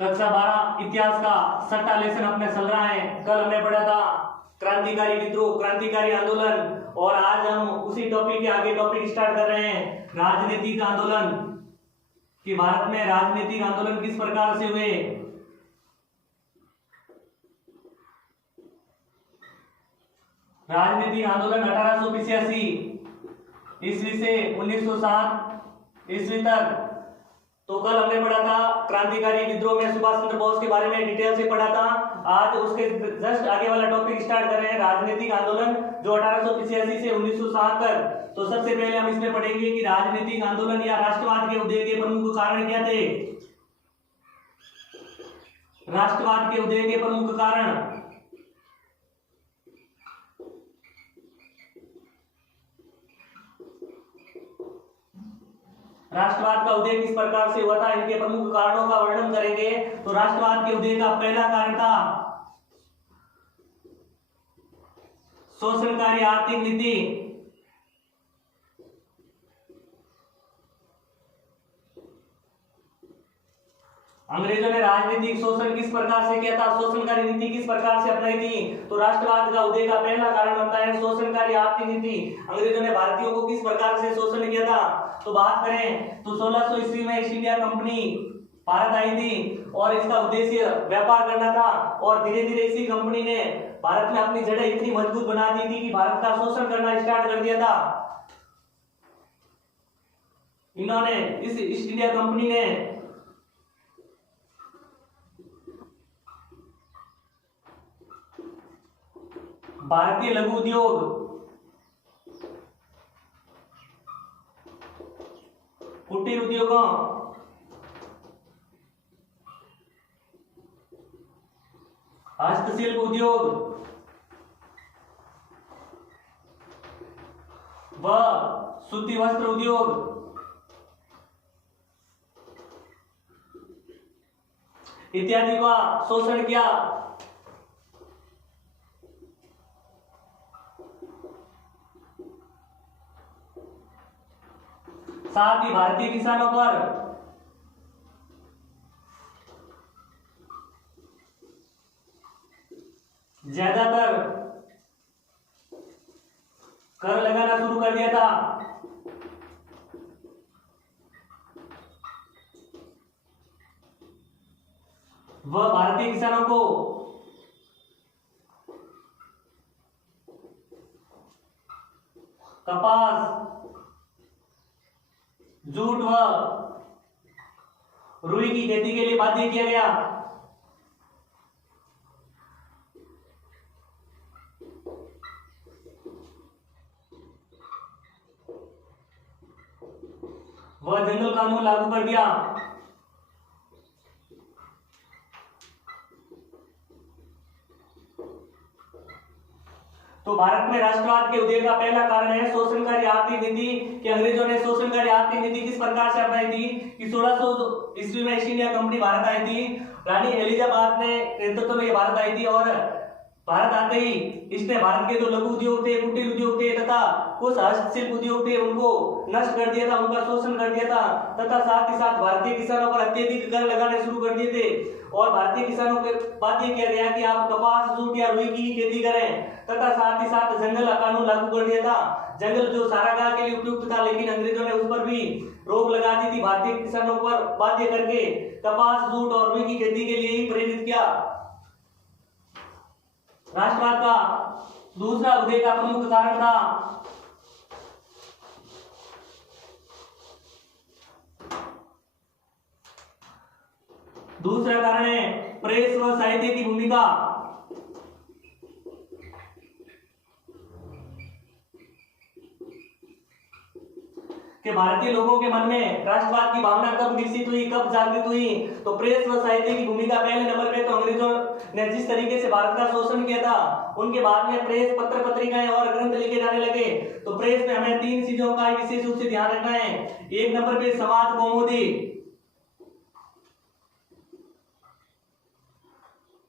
कक्षा 12 इतिहास का 6वां लेसन अपने चल रहा है। कल हमने पढ़ा था क्रांतिकारी विद्रोह, क्रांतिकारी आंदोलन, और आज हम उसी टॉपिक के आगे टॉपिक स्टार्ट कर रहे हैं राजनीतिक आंदोलन। कि भारत में राजनीतिक आंदोलन किस प्रकार से हुए। राजनीतिक आंदोलन 1885 ईस्वी से 1907 ईस्वी तक। तो कल हमने पढ़ा था क्रांतिकारी विद्रोह में सुभाष चंद्र बोस के बारे में डिटेल से पढ़ा था। आज उसके जस्ट आगे वाला टॉपिक स्टार्ट कर रहे हैं राजनीतिक आंदोलन जो 1885 से 1907 तक। तो सबसे पहले हम इसमें पढ़ेंगे कि राजनीतिक आंदोलन या राष्ट्रवाद के उदय के प्रमुख कारण क्या थे। राष्ट्रवाद के उदय के प्रमुख कारण। राष्ट्रवाद का उदय किस प्रकार से हुआ था, इनके प्रमुख कारणों का वर्णन करेंगे। तो राष्ट्रवाद के उदय का पहला कारण था शोषणकारी आर्थिक नीति। अंग्रेजों ने राजनीतिक शोषण किस प्रकार से किया था, शोषणकारी नीति किस प्रकार से अपनाई थी। तो राष्ट्रवाद का उदय का पहला कारण बनता है शोषणकारी आर्थिक नीति। अंग्रेजों ने भारतीयों को किस प्रकार से शोषण किया था। तो बात करें तो 1600 ईस्वी में ईस्ट इंडिया कंपनी भारत आई थी और इसका उद्देश्य व्यापार करना था। और धीरे धीरे इसी कंपनी ने भारत में अपनी जड़ें इतनी मजबूत बना दी थी कि भारत का शोषण करना स्टार्ट कर दिया था। इन्होंने इस ईस्ट इंडिया कंपनी ने भारतीय लघु उद्योग, कुटीर उद्योगों, हस्तशिल्प उद्योग व सूती वस्त्र उद्योग इत्यादि का शोषण किया। साथ ही भारतीय किसानों पर ज्यादातर कर लगाना शुरू कर दिया था। वह भारतीय किसानों को कपास, जूट व रुई की खेती के लिए बाध्य किया गया। वह जंगल कानून लागू कर दिया। तो भारत में राष्ट्रवाद के उदय का पहला कारण है शोषणकारी आर्थिक नीति। कि अंग्रेजों ने शोषणकारी आर्थिक नीति किस प्रकार से अपनाई थी। कि 1600 ईस्वी में ईस्ट इंडिया कंपनी भारत आई थी। रानी एलिजाबेथ ने नेतृत्व में भारत आई थी और भारत आते ही इसने भारत के जो लघु उद्योग थे, कुटीर उद्योग थे तथा कुछ हस्तशिल्प उद्योग थे उनको नष्ट कर दिया था, उनका शोषण कर दिया था। तथा साथ ही साथ भारतीय किसानों पर अत्यधिक कर लगाने शुरू कर दिए थे और भारतीय किसानों को बाध्य किया गया कि आप कपास, जूट या रुई की खेती करें। तथा साथ ही साथ जंगल कानून लागू कर दिया था। जंगल जो चारागाह के लिए उपयुक्त था, लेकिन अंग्रेजों ने उस पर भी रोक लगा दी थी। भारतीय किसानों पर बाध्य करके कपास, जूट और रुई की खेती के लिए ही प्रेरित किया। राष्ट्रवाद का दूसरा उदय का प्रमुख कारण था दूसरा कारण है प्रेस व साहित्य की भूमिका। कि भारतीय लोगों के मन में राष्ट्रवाद की भावना कब विकसित हुई, कब जागृत हुई। तो प्रेस व साहित्य की भूमिका पहले नंबर पे। तो अंग्रेजों ने जिस तरीके से भारत का शोषण किया था, उनके बाद में प्रेस, पत्र पत्रिकाएं और ग्रंथ लिखे जाने लगे। तो प्रेस में हमें 3 चीजों का विशेष रूप से ध्यान रखना है। एक नंबर पे समाज कौमुदी,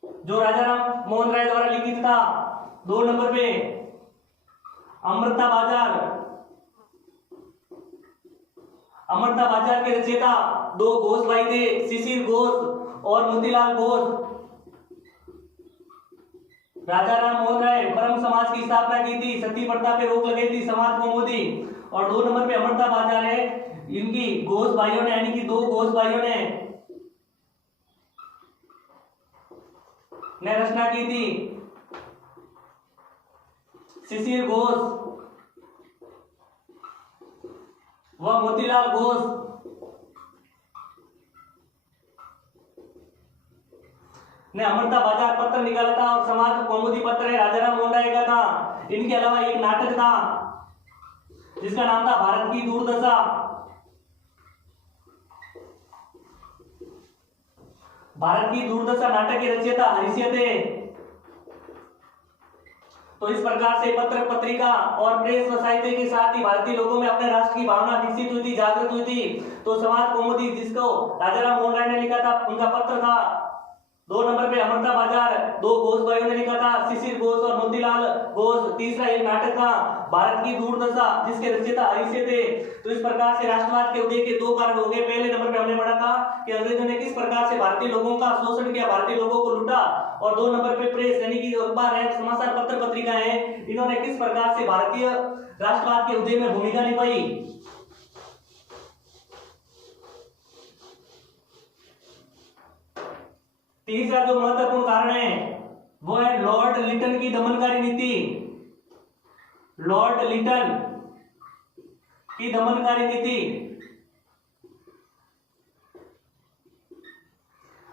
जो राजा राम मोहन राय द्वारा लिखित था। 2 नंबर पे अमृता बाजार, अमृता बाजार के रचयिता दो घोष भाई थे, शिशिर घोष और मोतीलाल घोष। राजा राम मोहन राय ब्रह्म समाज की स्थापना की थी, सती प्रथा पे रोक लगाई थी, समाज कौमुदी। और 2 नंबर पे अमृता बाजार है, इनकी घोष भाइयों ने यानी कि 2 घोष भाइयों ने रचना की थी, शिशिर घोष व मोतीलाल घोष। ने अमृता बाजार पत्र निकाला था और समाज कौमुदी पत्र है राजाराम मोहन राय का था। इनके अलावा एक नाटक था जिसका नाम था भारत की दुर्दशा। भारत की दुर्दशा नाटक के रचयिता हरिश्य थे। तो इस प्रकार से पत्र पत्रिका और प्रेस व साहित्य के साथ ही भारतीय लोगों में अपने राष्ट्र की भावना विकसित हुई थी, जागृत हुई थी। तो समाज कौमुदी जिसको राजाराम मोहन राय ने लिखा था, उनका पत्र था। 2 नंबर पे अमृता बाजार 2 घोष भाइयों ने लिखा था, शिशिर घोष और मोतीलाल घोष। तीसरा एक नाटक था भारत की दुर्दशा जिसके रचयिता हरिश्य थे। तो इस प्रकार से राष्ट्रवाद के उदय के 2 कारण हो गए। पहले नंबर पे हमने पढ़ा था कि अंग्रेजों ने किस प्रकार से भारतीय लोगों का शोषण किया, भारतीय लोगों को लूटा। और 2 नंबर पे प्रेस यानी कि अखबार है, समाचार पत्र पत्रिकाएं हैं, इन्होंने किस प्रकार से भारतीय राष्ट्रवाद के उदय में भूमिका निभाई। तीसरा जो महत्वपूर्ण कारण है वो है लॉर्ड लिटन की दमनकारी नीति। लॉर्ड लिटन की दमनकारी नीति।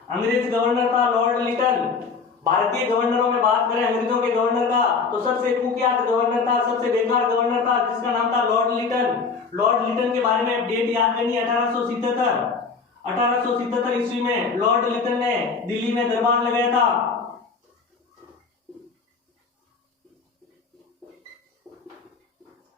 अंग्रेज गवर्नर था लॉर्ड लिटन। भारतीय गवर्नरों में बात करें अंग्रेजों के गवर्नर का तो सबसे कुख्यात गवर्नर था, सबसे बेकार गवर्नर था जिसका नाम था लॉर्ड लिटन। लॉर्ड लिटन के बारे में डेट याद करनी है 1877 ईस्वी में लॉर्ड लिटन ने दिल्ली में दरबार लगाया था।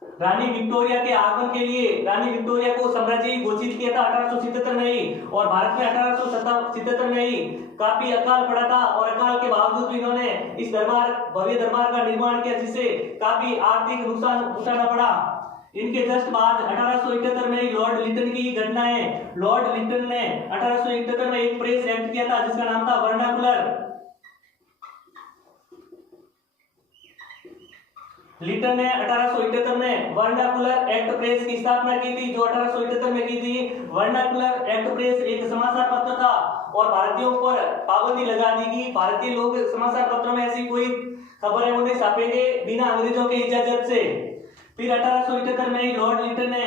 रानी विक्टोरिया के आगमन के लिए रानी विक्टोरिया को साम्राज्य घोषित किया था 1877 में ही। और भारत में 1877 में ही काफी अकाल पड़ा था और अकाल के बावजूद भी इन्होंने इस भव्य दरबार का निर्माण किया जिससे काफी आर्थिक नुकसान उठाना पड़ा। इनके जस्ट बाद 1871 में ही लॉर्ड लिटन की घटना है। लॉर्ड लिटन ने 1871 में एक प्रेस एक्ट किया था जिसका नाम था वर्नाकुलर। लिटन ने 1871 में वर्नाकुलर एक्ट प्रेस की स्थापना की थी, जो 1871 में की थी। वर्नाकुलर एक्ट प्रेस एक समाचार पत्र था और भारतीयों पर पाबंदी लगा दी कि भारतीय लोग समाचार पत्रों में ऐसी कोई खबर है वो नहीं छापेंगे बिना अंग्रेजों के इजाजत से। फिर 1871 में ही लॉर्ड लिटन ने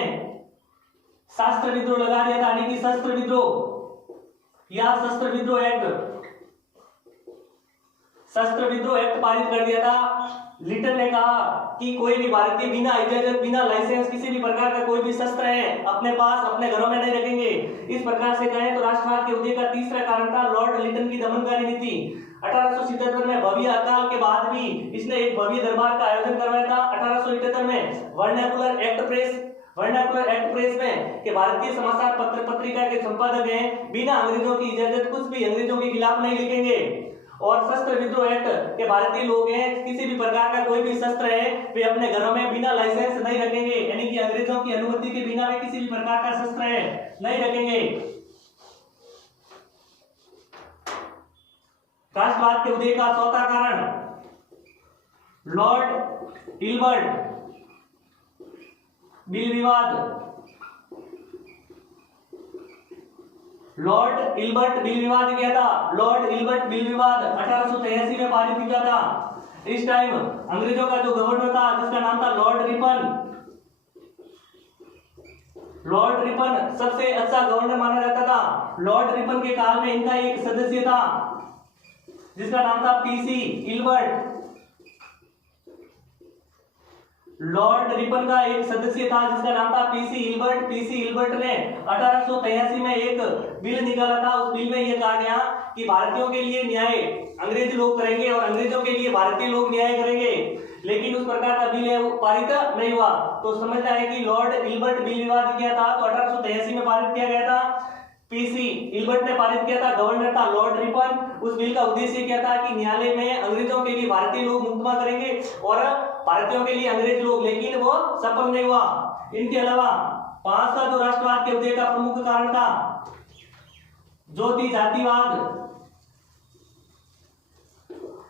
शस्त्र विद्रोह लगा दिया था, यानी कि शस्त्र विद्रोह या शस्त्र विद्रोह एक्ट पारित कर दिया था। लिटन ने कहा कि कोई भी भारतीय बिना इजाजत बिना लाइसेंस किसी भी प्रकार का कोई भी शस्त्र है अपने पास अपने घरों में नहीं रखेंगे। इस प्रकार से कहें तो राष्ट्रवाद के उदय का तीसरा कारण था लॉर्ड लिटन की दमनकारी नीति। 1877 में भव्य अकाल के बाद भी इसने एक भव्य दरबार का आयोजन करवाया था। 1878 में वर्नाकुलर एक्ट प्रेस में कि भारतीय समाचार पत्र पत्रिका के संपादक हैं बिना अंग्रेजों की इजाजत कुछ भी अंग्रेजों के खिलाफ नहीं लिखेंगे। और शस्त्र विद्रोह एक्ट के भारतीय लोग हैं किसी भी प्रकार का कोई भी शस्त्र है वे अपने घरों में बिना लाइसेंस नहीं रखेंगे, यानी कि अंग्रेजों की अनुमति के बिना वे किसी भी प्रकार का शस्त्र है नहीं रखेंगे। राष्ट्रवाद के उदय का चौथा कारण लॉर्ड इल्बर्ट बिल विवाद। लॉर्ड इल्बर्ट बिल विवाद किया था। लॉर्ड इल्बर्ट बिल विवाद 1883 में पारित किया था। इस टाइम अंग्रेजों का जो गवर्नर था जिसका नाम था लॉर्ड रिपन। लॉर्ड रिपन सबसे अच्छा गवर्नर माना जाता था। लॉर्ड रिपन के काल में इनका एक सदस्य था जिसका नाम था पीसी इल्बर्ट। लॉर्ड रिपन का एक सदस्य था जिसका नाम था पीसी इल्बर्ट। पीसी इल्बर्ट ने 1883 में एक बिल निकाला था। उस बिल में यह कहा गया कि भारतीयों के लिए न्याय अंग्रेज लोग करेंगे और अंग्रेजों के लिए भारतीय लोग न्याय करेंगे, लेकिन उस प्रकार का बिल है वो पारित नहीं हुआ। तो समझना है कि लॉर्ड इल्बर्ट बिल विवाद किया था तो 1883 में पारित किया गया था। पीसी इल्बर्ट ने पारित किया था, गवर्नर था लॉर्ड रिपन। उस बिल का उद्देश्य क्या था कि न्यायालय में अंग्रेजों के लिए भारतीय लोग मुकदमा करेंगे और भारतीयों के लिए अंग्रेज लोग, लेकिन वो सफल नहीं हुआ। इनके अलावा पांच का जो राष्ट्रवाद के उदय का प्रमुख कारण था, जो थी जातिवाद।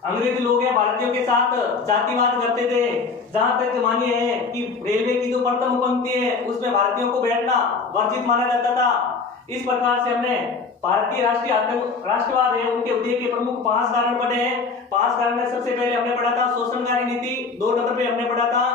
अंग्रेज लोग या भारतीयों के साथ जातिवाद करते थे। जहां तक मानिए है कि रेलवे की जो प्रथम पंक्ति है उसमें भारतीयों को बैठना वर्जित माना जाता था। इस प्रकार से हमने भारतीय राष्ट्रवाद है उनके उदय के प्रमुख 5 कारण पढ़े हैं। 5 कारण में सबसे पहले हमने पढ़ा था शोषणकारी नीति, 2 नंबर पे हमने पढ़ा था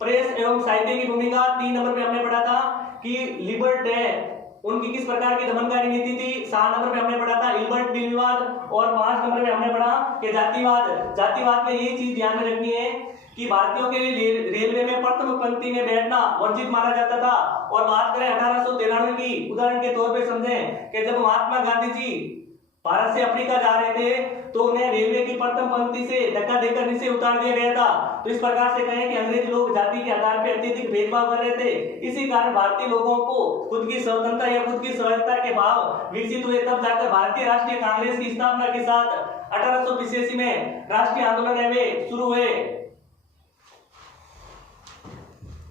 प्रेस एवं साहित्य की भूमिका, 3 नंबर पे हमने पढ़ा था कि लिबर्ट है उनकी किस प्रकार की दमनकारी नीति थी, 7 नंबर पे हमने पढ़ा था इल्बर्ट बिल विवाद, और 5 नंबर पे हमने पढ़ा कि जातिवाद। जातिवाद में ये चीज ध्यान में रखनी है कि भारतीयों के लिए रेलवे में प्रथम पंक्ति में बैठना वर्जित माना जाता था। और बात करें 1893 की, उदाहरण के तौर पे समझें कि जब महात्मा गांधी जी भारत से अफ्रीका जा रहे थे तो उन्हें रेलवे की प्रथम पंक्ति से धक्का देकर नीचे उतार दिया गया था। तो इस प्रकार से कहें कि अंग्रेज लोग जाति के आधार पर अत्यधिक भेदभाव कर रहे थे। इसी कारण भारतीय लोगों को खुद की स्वतंत्रता या खुद की स्वायत्तता के भाव विकसित हुए। तब जाकर भारतीय राष्ट्रीय कांग्रेस की स्थापना के साथ 1885 में राष्ट्रीय आंदोलन शुरू हुए।